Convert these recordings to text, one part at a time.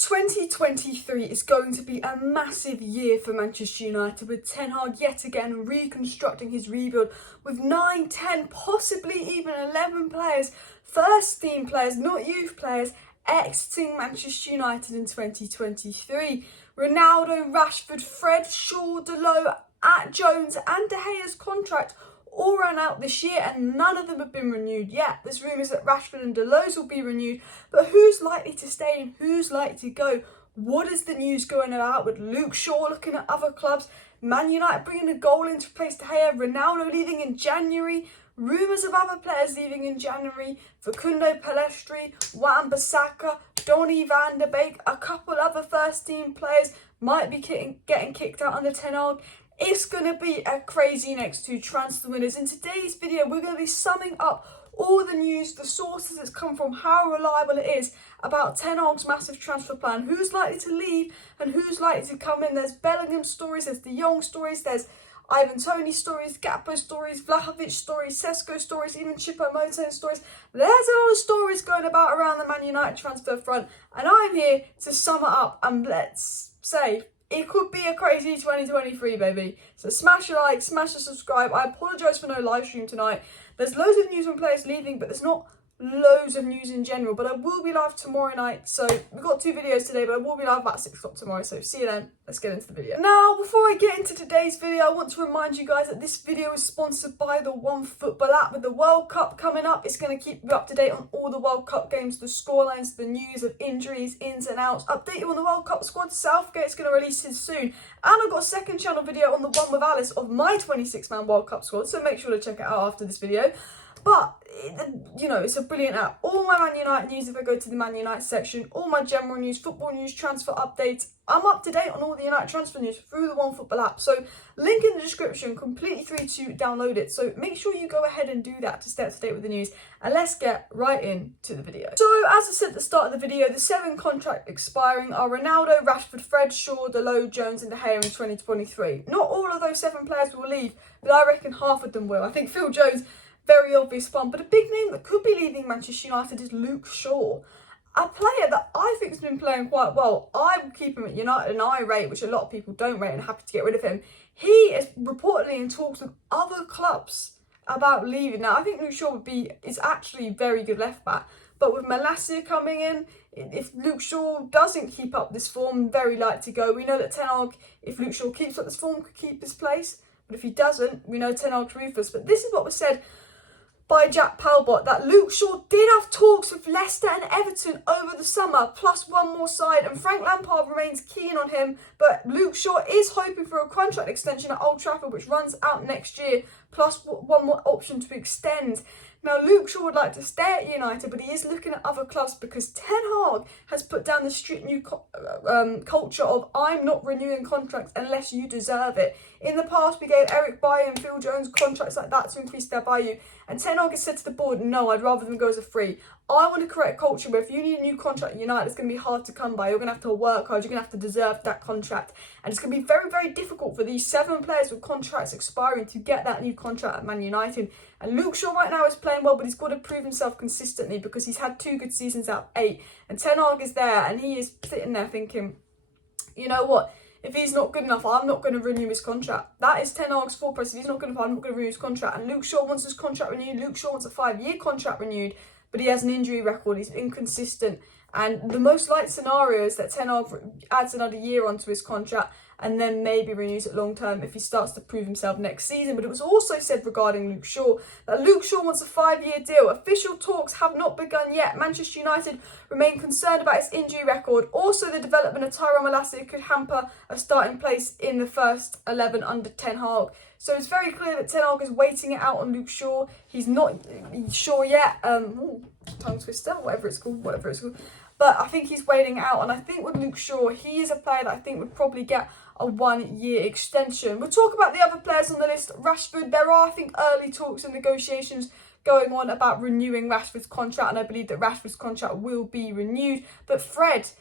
2023 is going to be a massive year for Manchester United, with Ten Hag yet again reconstructing his rebuild with 9, 10, possibly even 11 players, first team players, not youth players, exiting Manchester United in 2023. Ronaldo, Rashford, Fred, Shaw, Dalot, Jones and De Gea's contract all ran out this year and none of them have been renewed yet. There's rumours that Rashford and Dalot will be renewed, but who's likely to stay and who's likely to go? What is the news going about with Luke Shaw looking at other clubs, Man United bringing a goal in to replace De Gea, Ronaldo leaving in January, rumours of other players leaving in January, Facundo Pellistri, Bissaka, Donny van de Beek, a couple other first team players might be getting kicked out under Ten Hag. It's going to be a crazy next two transfer winners. In today's video, we're going to be summing up all the news, the sources it's come from, how reliable it is about Ten Hag's massive transfer plan, who's likely to leave and who's likely to come in. There's Bellingham stories, there's De Jong stories, there's Ivan Toney stories, Gakpo stories, Vlahovic stories, Sesko stories, even Choupo-Moting stories. There's a lot of stories going about around the Man United transfer front, and I'm here to sum it up and let's say it could be a crazy 2023, baby. So smash a like, smash a subscribe. I apologise for no live stream tonight. There's loads of news on players leaving, but there's not loads of news in general. But I will be live tomorrow night. So we've got 2 videos today, but I will be live about 6 o'clock tomorrow. So see you then. Let's get into the video. Now, before I get into today's video, I want to remind you guys that this video is sponsored by the OneFootball app. With the World Cup coming up, it's going to keep you up to date on all the World Cup games, the scorelines, the news of injuries, ins and outs. Update you on the World Cup squad. Southgate's going to release it soon. And I've got a second channel video on the one with Alice of my 26-man World Cup squad. So make sure to check it out after this video. But, you know, it's a brilliant app. All my Man United news, if I go to the Man United section, all my general news, football news, transfer updates, I'm up to date on all the United transfer news through the OneFootball app. So, link in the description, completely free to download it. So, make sure you go ahead and do that to stay up to date with the news. And let's get right into the video. So, as I said at the start of the video, the 7 contract expiring are Ronaldo, Rashford, Fred, Shaw, Dalot, Jones and De Gea in 2023. Not all of those 7 players will leave, but I reckon half of them will. I think Phil Jones, very obvious one, but a big name that could be leaving Manchester United is Luke Shaw, a player that I think has been playing quite well. I will keep him at United and I rate, which a lot of people don't rate, and happy to get rid of him. He is reportedly in talks with other clubs about leaving. Now, I think Luke Shaw is actually a very good left back, but with Malacia coming in, if Luke Shaw doesn't keep up this form, very likely to go. We know that Ten Hag, if Luke Shaw keeps up this form, could keep his place, but if he doesn't, we know Ten Hag's ruthless. But this is what was said by Jack Palbot, that Luke Shaw did have talks with Leicester and Everton over the summer, plus one more side, and Frank Lampard remains keen on him, but Luke Shaw is hoping for a contract extension at Old Trafford, which runs out next year, plus one more option to extend. Now, Luke Shaw would like to stay at United, but he is looking at other clubs because Ten Hag has put down the strict new culture of I'm not renewing contracts unless you deserve it. In the past, we gave Erik and Phil Jones contracts like that to increase their value, and Ten Hag has said to the board, no, I'd rather them go as a free. I want to create a culture where if you need a new contract at United, it's going to be hard to come by. You're going to have to work hard. You're going to have to deserve that contract. And it's going to be very, very difficult for these 7 players with contracts expiring to get that new contract at Man United. And Luke Shaw right now is playing well, but he's got to prove himself consistently because he's had 2 good seasons out of 8. And Ten Hag is there and he is sitting there thinking, you know what? If he's not good enough, I'm not going to renew his contract. That is Ten Hag's thought process. If he's not good enough, I'm not going to renew his contract. And Luke Shaw wants his contract renewed. Luke Shaw wants a 5-year contract renewed, but he has an injury record. He's inconsistent. And the most likely scenario is that Ten Hag adds another year onto his contract and then maybe renews it long term if he starts to prove himself next season. But it was also said regarding Luke Shaw that Luke Shaw wants a 5-year deal. Official talks have not begun yet. Manchester United remain concerned about his injury record. Also, the development of Tyrone Malacia could hamper a starting place in the first 11 under Ten Hag. So it's very clear that Ten Hag is waiting it out on Luke Shaw. He's not sure yet. Tongue twister, whatever it's called. But I think he's waiting it out. And I think with Luke Shaw, he is a player that I think would probably get a 1-year extension. We'll talk about the other players on the list. Rashford, there are, I think, early talks and negotiations going on about renewing Rashford's contract. And I believe that Rashford's contract will be renewed. But Fred's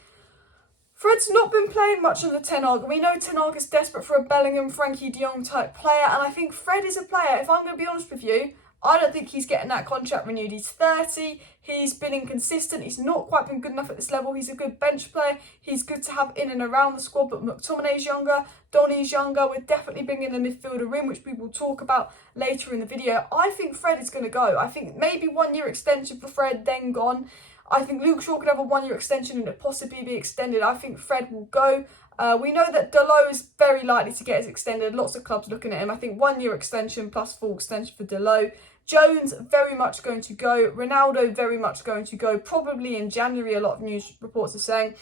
not been playing much under Ten Hag. We know Ten Hag is desperate for a Bellingham, Frankie de Jong type player. And I think Fred is a player, if I'm going to be honest with you, I don't think he's getting that contract renewed. He's 30, he's been inconsistent, he's not quite been good enough at this level. He's a good bench player, he's good to have in and around the squad, but McTominay's younger, Donny's younger. We're definitely bringing a midfielder in, which we will talk about later in the video. I think Fred is going to go. I think maybe 1 year extension for Fred, then gone. I think Luke Shaw could have a 1 year extension and it possibly be extended. I think Fred will go. We know that Dalot is very likely to get his extended. Lots of clubs looking at him. I think 1 year extension plus full extension for Dalot. Jones very much going to go. Ronaldo very much going to go. Probably in January, a lot of news reports are saying.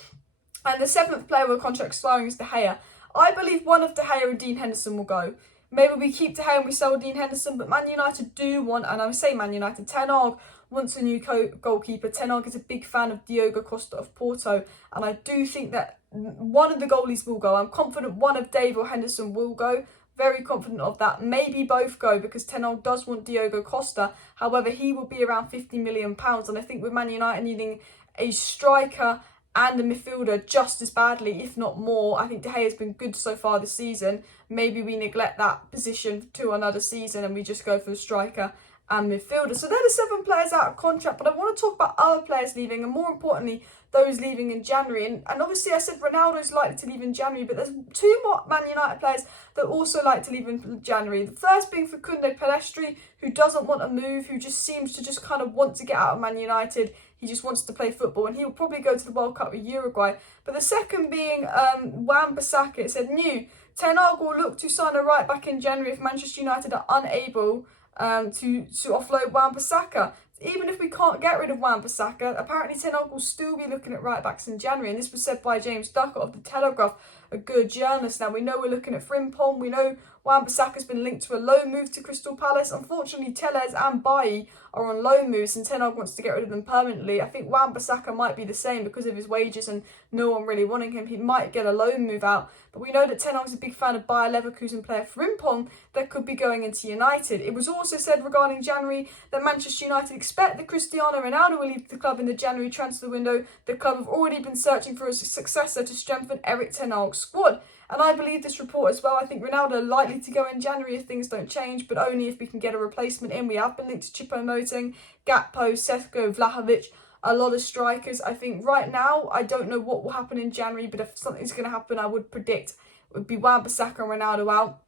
And the 7th player with contract expiring is De Gea. I believe one of De Gea and Dean Henderson will go. Maybe we keep De Gea and we sell Dean Henderson, but Man United do want, and I say Man United, Ten Hag wants a new goalkeeper. Ten Hag is a big fan of Diogo Costa of Porto, and I do think that one of the goalies will go. I'm confident one of Dave or Henderson will go. Very confident of that. Maybe both go because Ten Hag does want Diogo Costa. However, he will be around £50 million, and I think with Man United needing a striker and a midfielder just as badly, if not more. I think De Gea has been good so far this season. Maybe we neglect that position to another season and we just go for a striker and midfielder. So they're the 7 players out of contract, but I want to talk about other players leaving, and more importantly, those leaving in January. And obviously I said Ronaldo's likely to leave in January, but there's 2 more Man United players that also like to leave in January. The first being Facundo Pellistri, who doesn't want to move, who just seems to just kind of want to get out of Man United. He just wants to play football, and he'll probably go to the World Cup with Uruguay. But the second being Bissaka. It said, new, Ten Hag will look to sign a right back in January if Manchester United are unable to offload Bissaka. Even if we can't get rid of Bissaka, apparently Ten Hag will still be looking at right backs in January. And this was said by James Duckett of The Telegraph, a good journalist. Now, we know we're looking at Frimpong. We know Bissaka's been linked to a loan move to Crystal Palace. Unfortunately, Tellez and Bailly are on loan moves, and Ten Hag wants to get rid of them permanently. I think Bissaka might be the same because of his wages and no one really wanting him. He might get a loan move out. But we know that Ten Hag's a big fan of Bayer Leverkusen player Frimpong that could be going into United. It was also said regarding January that Manchester United expect that Cristiano Ronaldo will leave the club in the January transfer window. The club have already been searching for a successor to strengthen Erik Ten Hag's squad. And I believe this report as well. I think Ronaldo likely to go in January if things don't change, but only if we can get a replacement in. We have been linked to Choupo-Moting, Gakpo, Sesko, Vlahovic, a lot of strikers. I think right now, I don't know what will happen in January, but if something's going to happen, I would predict it would be Bissaka and Ronaldo out.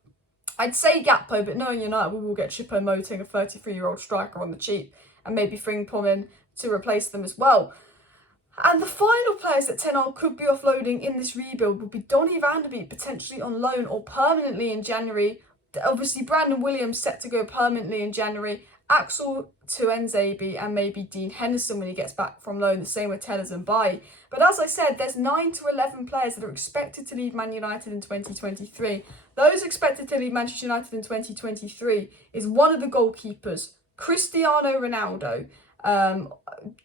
I'd say Gakpo, but knowing United, we will get Choupo-Moting, a 33-year-old striker, on the cheap, and maybe Frimpong in to replace them as well. And the final players that Ten Hag could be offloading in this rebuild would be Donny van de Beek, potentially on loan or permanently in January. Obviously, Brandon Williams set to go permanently in January. Axel Tuanzebe and maybe Dean Henderson when he gets back from loan, the same with Tellez and Bailly. But as I said, there's 9 to 11 players that are expected to leave Man United in 2023. Those expected to leave Manchester United in 2023 is one of the goalkeepers, Cristiano Ronaldo,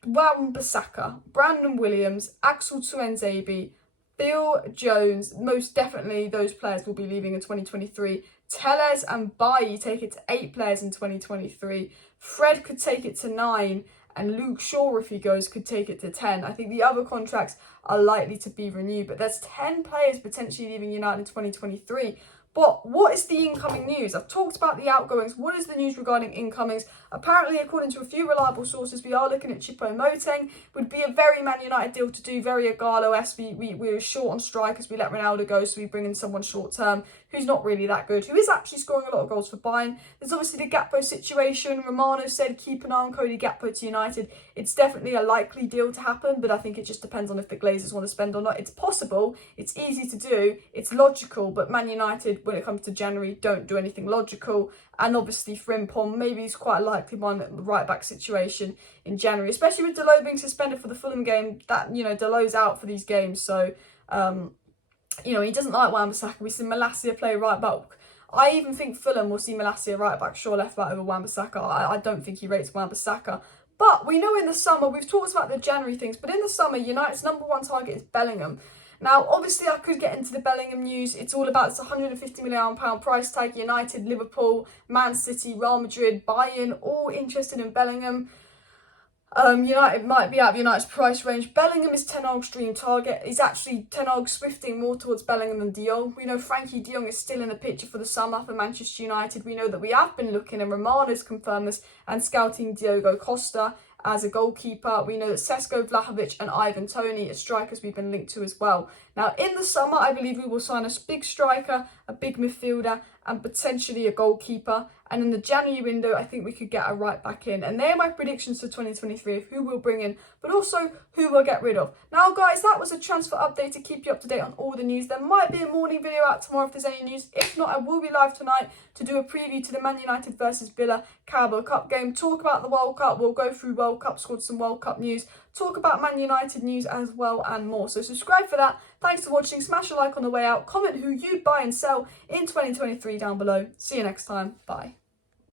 Bissaka, Brandon Williams, Axel Tuanzebe, Phil Jones. Most definitely those players will be leaving in 2023. Tellez and Bailly take it to 8 players in 2023. Fred could take it to 9, and Luke Shaw, if he goes, could take it to 10. I think the other contracts are likely to be renewed, but there's 10 players potentially leaving United in 2023. But what is the incoming news? I've talked about the outgoings. What is the news regarding incomings? Apparently, according to a few reliable sources, we are looking at Choupo-Moting. Would be a very Man United deal to do, very Igalo-esque. We were short on strikers. We let Ronaldo go, so we bring in someone short-term who's not really that good, who is actually scoring a lot of goals for Bayern. There's obviously the Gakpo situation. Romano said keep an eye on Cody Gakpo to United. It's definitely a likely deal to happen, but I think it just depends on if the Glazers want to spend or not. It's possible. It's easy to do. It's logical, but Man United, when it comes to January, don't do anything logical. And obviously Frimpong, maybe he's quite a likely one at the right back situation in January, especially with Dalot being suspended for the Fulham game. That, Dalot's out for these games, so he doesn't like Wan-Bissaka. We see Malacia play right back. I even think Fulham will see Malacia right back, Shaw left back over Wan-Bissaka. I don't think he rates Wan-Bissaka. But we know in the summer, we've talked about the January things, but in the summer, United's number 1 target is Bellingham. Now, obviously, I could get into the Bellingham news. It's all about this £150 million price tag. United, Liverpool, Man City, Real Madrid, Bayern, all interested in Bellingham. United might be out of United's price range. Bellingham is Ten Hag's dream target. He's actually Ten Hag swifting more towards Bellingham than Diogo. We know Frankie de Jong is still in the picture for the summer for Manchester United. We know that we have been looking, and Romano's confirmed this, and scouting Diogo Costa as a goalkeeper. We know that Sesko, Vlahovic and Ivan Toney are strikers we've been linked to as well. Now, in the summer, I believe we will sign a big striker, a big midfielder, and potentially a goalkeeper. And in the January window, I think we could get a right back in. And they're my predictions for 2023 of who we'll bring in, but also who we'll get rid of. Now, guys, that was a transfer update to keep you up to date on all the news. There might be a morning video out tomorrow if there's any news. If not, I will be live tonight to do a preview to the Man United versus Villa Carabao Cup game. Talk about the World Cup. We'll go through World Cup squads, some World Cup news. Talk about Man United news as well and more. So subscribe for that. Thanks for watching. Smash a like on the way out. Comment who you'd buy and sell in 2023 down below. See you next time. Bye.